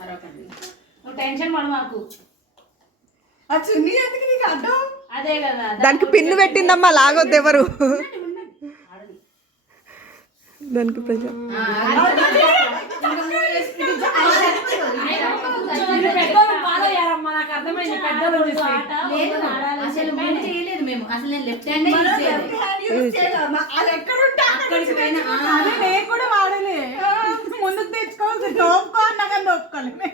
నువ్వు టెన్షన్ పడు మాకు. ఆ చున్నీ ఎందుకు నీకు అడ్డం? అదే కదా దానికి పిన్ను పెట్టిందమ్మా, లాగొద్దు ఎవరు. దానికి ప్రజా నాకు అర్థమైంది. అసలు చేయలేదు మేము, అసలు నేను లెఫ్ట్ హ్యాండ్ నేను కూడా వాడలే. ముందుకు తెచ్చుకోవాలి, దోపుకో అన్నా కానీ దోపుకోవాలి.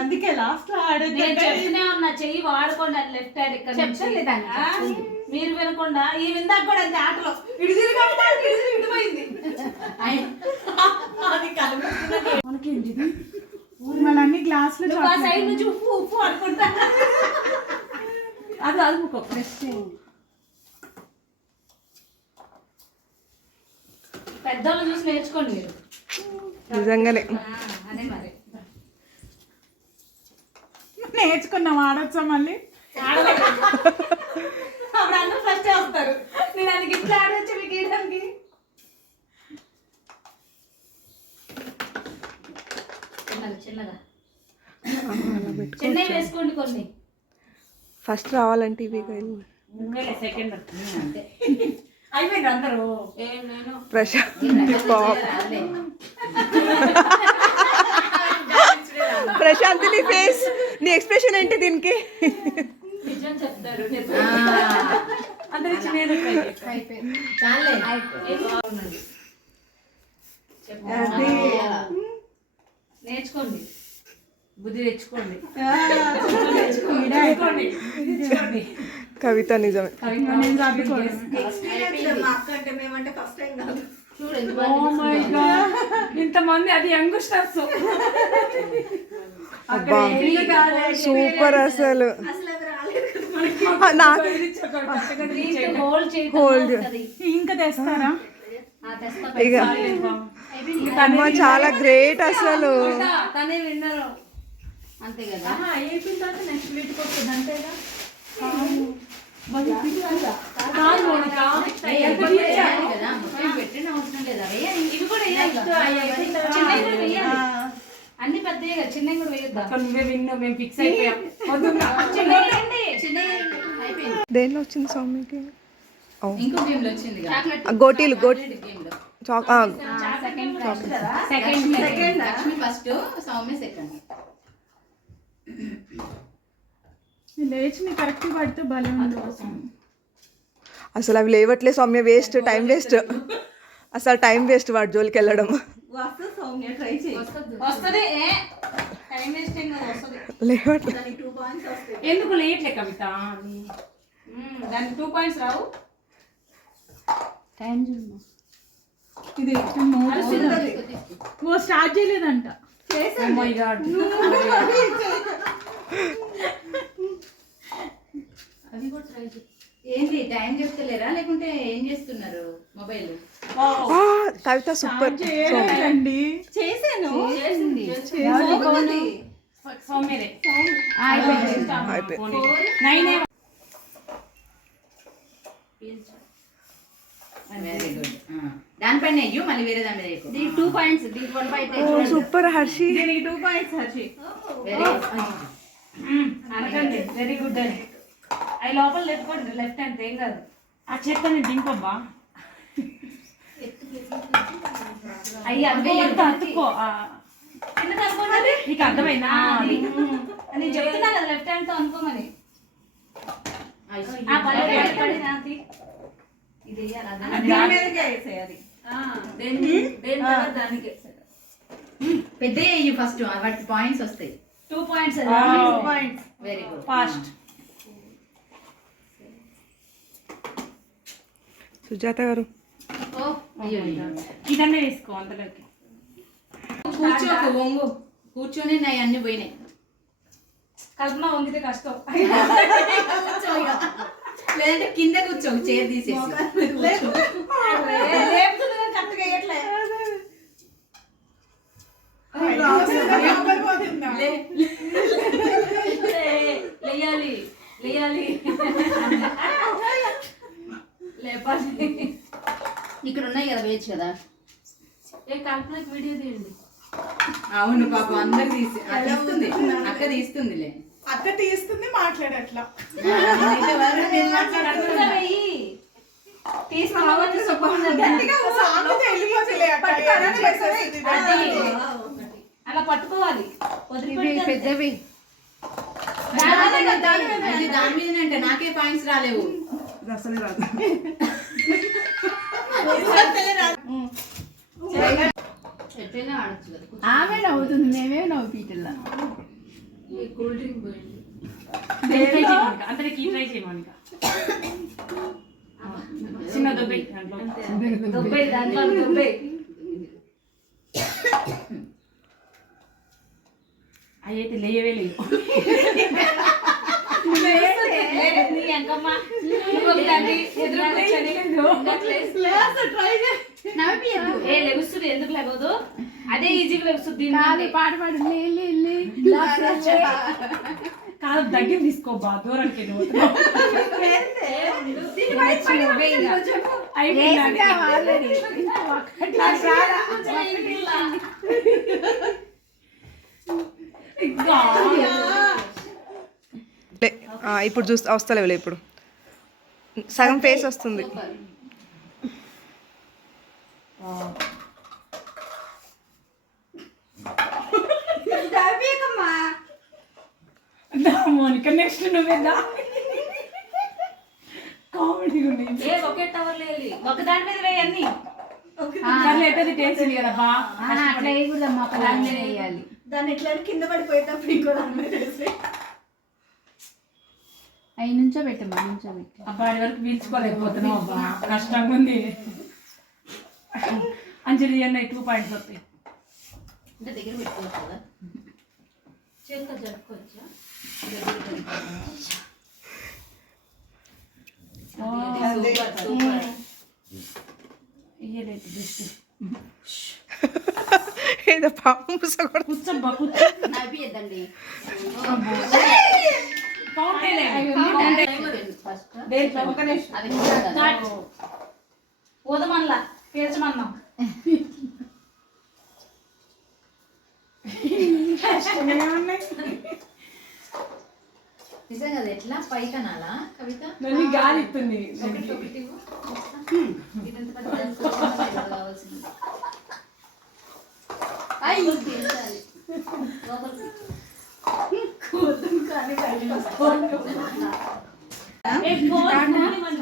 అందుకే లాస్ట్ లో చెప్తూనే ఉన్నా, చెయ్యి వాడుకోండి అని లెఫ్ట్ హ్యాండ్. ఇక్కడ మీరు వినకుండా ఈ విందాక కూడా అంతే ఆటలో ఇడిపోయింది. మనకి గ్లాస్ లో సైడ్ నుంచి ఉప్పు ఉప్పు అనుకుంటా. అది అదుముకో. పెద్దోళ్ళు చూసి నేర్చుకోండి మీరు. నిజంగానే అదే మరి నేర్చుకున్నాం. ఆడొచ్చా మళ్ళీ? అప్పుడు అందరూ ఫస్ట్ వస్తారు. నేను అందుకు ఇట్లా ఆడొచ్చు మీకు వేయడానికి. చిన్నగా చిన్నవి వేసుకోండి కొన్ని. ఫస్ట్ రావాలంటే ఇవి సెకండ్ అంతే అయిపోయింది అందరూ. ప్రశాంత్ నీ ఫేస్, నీ ఎక్స్ప్రెషన్ ఏంటి దీనికి? నిజం చెప్తారు. నేర్చుకోండి, బుద్ధి తెచ్చుకోండి. కవిత నిజమే. ఇంతమంది అది యంగ్స్టర్స్. సూపర్ అసలు. హోల్డ్ ఇంకా తెస్తారా? ఇక అమ్మ చాలా గ్రేట్ అసలు. తనే విన్నారు అంతే కదా. అయిపోయిన తర్వాత నెక్స్ట్ వీటికి వస్తుంది అంతేగా. పెట్టిన అవసరం లేదా? ఇవి కూడా అన్ని పెద్దవి కదా, చిన్నవి కూడా వేయద్దా? నువ్వే విన్నా, మేము ఫిక్స్ అయిపోయాం. దేనిలో వచ్చింది సౌమ్యకి? ఇంకో గేమ్ లో వచ్చింది గోటీలు second Lakshmi first, Soumya second. లేచి నీ కరెక్ట్ పడితే భలే ఉంటుంది. అసలు అవి లేవట్లే సౌమ్య, వేస్ట్, టైం వేస్ట్. అసలు టైం వేస్ట్ వాడి జోలికి వెళ్ళడం. లేవట్లే. ఎందుకు లేట్లే కవిత? దానికి 2 పాయింట్స్ రావు. టైం చూడు. ఇది ఓ స్టార్ట్ చేయలేదంట. అది కూడా ట్రై చేయి. ఏంటి టైం చెప్తలేరా లేకుంటే ఏం చేస్తున్నారు? మొబైల్ కవిత సూపర్. చేయండి. చేశాను. సౌమ్యరే వెరీ గుడ్. దానిపైన అయ్యో మళ్ళీ వేరే దాని మీద 2 పాయింట్స్. దీనికి 1 పాయింట్. సూపర్ హర్షి. దీనికి 2 పాయింట్స్ హర్షి. అనకండి వెరీ గుడ్ అని. అవి లోపల పెట్టుకోండి లెఫ్ట్ హ్యాండ్, ఏం కాదు. ఆ చెత్తని దింపబ్బా. అయ్యి అతుక్కో. కిందకి అనుకోండి. నీకు అర్థమైందా? నేను చెప్తున్నా కదా లెఫ్ట్ హ్యాండ్ తో అనుకోమని. ఇది పెద్ద ఫస్ట్ వాటి పాయింట్స్ వస్తాయి. 2 points. Very good. Fast. Sujatha గారు ఇదన్నీ వేసుకో అంతలోకి. కూర్చోకు, వంగు. కూర్చొని నా అన్ని పోయినాయి. కల్పన వంగితే కష్టం. లేదంటే కింద కూర్చో, చైర్ తీసేసి. లేయాలి లేయాలి లేపాలి. ఇక్కడ ఉన్నాయి కదా, వేయచ్చు కదా. ఏ కల్పనకి వీడియో తీయండి. అవును పాప అందరు తీసి తీస్తుంది అక్క తీస్తుందిలే. అక్క తీస్తుంది మాట్లాడట్లా. కరెక్ట్గా వెయ్యి. తీసుకోవాలి గట్టిగా సామెత వెళ్ళిపోతలే అక్క. ఏదైనా వేసేస్తుంది. అలా పట్టుకోవాలి. వదిలిపెడితే పెద్దవి దాని మీదనే అంటే నాకే పాయింట్స్ రాలేవు. అసలే రాదు. ఎట్లయినా ఆడచ్చు కదా. ఆమె నవ్వుతుంది, మేమే నవ్వుపీటల్లా. కూల్ డ్రింక్ పోయింది. అందరికి ట్రై చేయమని చిన్న దొబ్బై దుబ్బై దాంట్లో దుబ్బై. అవి అయితే లేవే లేవు. నీ అంకమ్మ ఒకదాన్ని ఎదురు కూర్చొని ఏ లెగుస్తుంది. ఎందుకు లేవదు? అదే ఈజీగా లెగుస్తుంది. పాట పాడు లే లే లే. కాదు దగ్గర తీసుకోబా, దూరానికి ఇప్పుడు చూస్తా వస్తలేవులే. ఇప్పుడు సగం ఫేస్ వస్తుంది. మోనిక నెక్స్ట్ నువ్వేదా కామెడీ ఉన్నాయి. ఏ ఒకే టవర్ లేదు, ఒక దాని మీద వేయన్ని. సర్లే ఎట్టది టేస్ట్ కదా బా. అట్లా వేయకూడదమ్మా, ఒక దాని మీద వేయాలి. దాన్ని ఎట్లా కింద పడిపోయేటప్పుడు ఇంకో దాని మీద వేసి. అవి నుంచో పెట్టమ్మా, నుంచో పెట్టు. అప్పటి వరకు పీల్చుకోలేకపోతున్నావు అబ్బా, కష్టంగా ఉంది. అంజలి అన్న 2 పాయింట్స్ వస్తాయి. అంటే దగ్గర పెట్టుకోవచ్చు కదా. చేతితో జరుపుకోవచ్చా? Super super. ఇయ్యలేదు బెస్ట్. ఏదో పాపం పుస్తకం కూర్చోబ్బా కూర్చో. నవ్వియద్దండి. ఊదమల్లా పీల్చమన్నాం. నిజంగా అది ఎట్లా పైకనాలా కవిత? నన్ను గాలి ఇస్తుంది. ఒకటి ఇదంతా కావాల్సింది.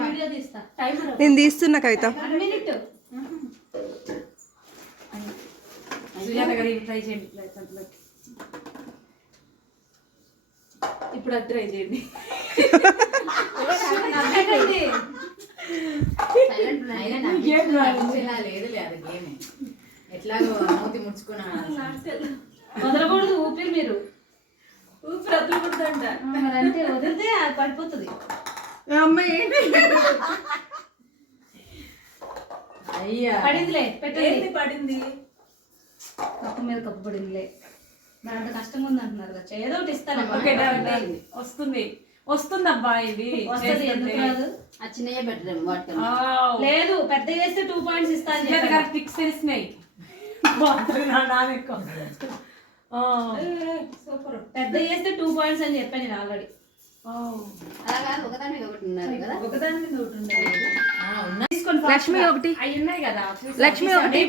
వీడియో తీస్తా. నేను తీస్తున్నా కవిత. 1 minute. సుజాత గారు ట్రై చేయండి. ఇప్పుడు అది ట్రై చేయండి. లేదులే అది గేమ్. ఎట్లాగో మూతి ముడుచుకున్నా వదలకూడదు ఊపిరి. మీరు ఊపిరి వదలకూడదంట. అంటే వదిలితే అది పడిపోతుంది. అయ్యా పడిందిలే, పెట్టండి. పడింది కప్పు మీద కప్పు పడిందిలే. దాంట్లో కష్టంగా ఉంది అంటున్నారు కదా. ఏదో ఒకటి ఇస్తాను. ఓకే వస్తుంది వస్తుంది అబ్బా. ఇది వస్తుంది, ఎందుకు రాదు? ఆ చిన్నయ్య బెటర్ వాటికన్నా. లేదు, పెద్ద చేస్తే 2 points ఇస్తాను. సుజాత గారు టిక్స్ తెలిసినాయి. సూపర్. పెద్ద చేస్తే 2 points అని చెప్పాను నేను ఆల్రెడీ. అలా కాదు, ఒకదాని మీద ఒకటి ఉన్నారు కదా. ఒకదాని మీద ఒకటి ఉండాలి. ఉన్నా లక్ష్మి ఒకటి అవి ఉన్నాయి కదా. లక్ష్మి ఒకటి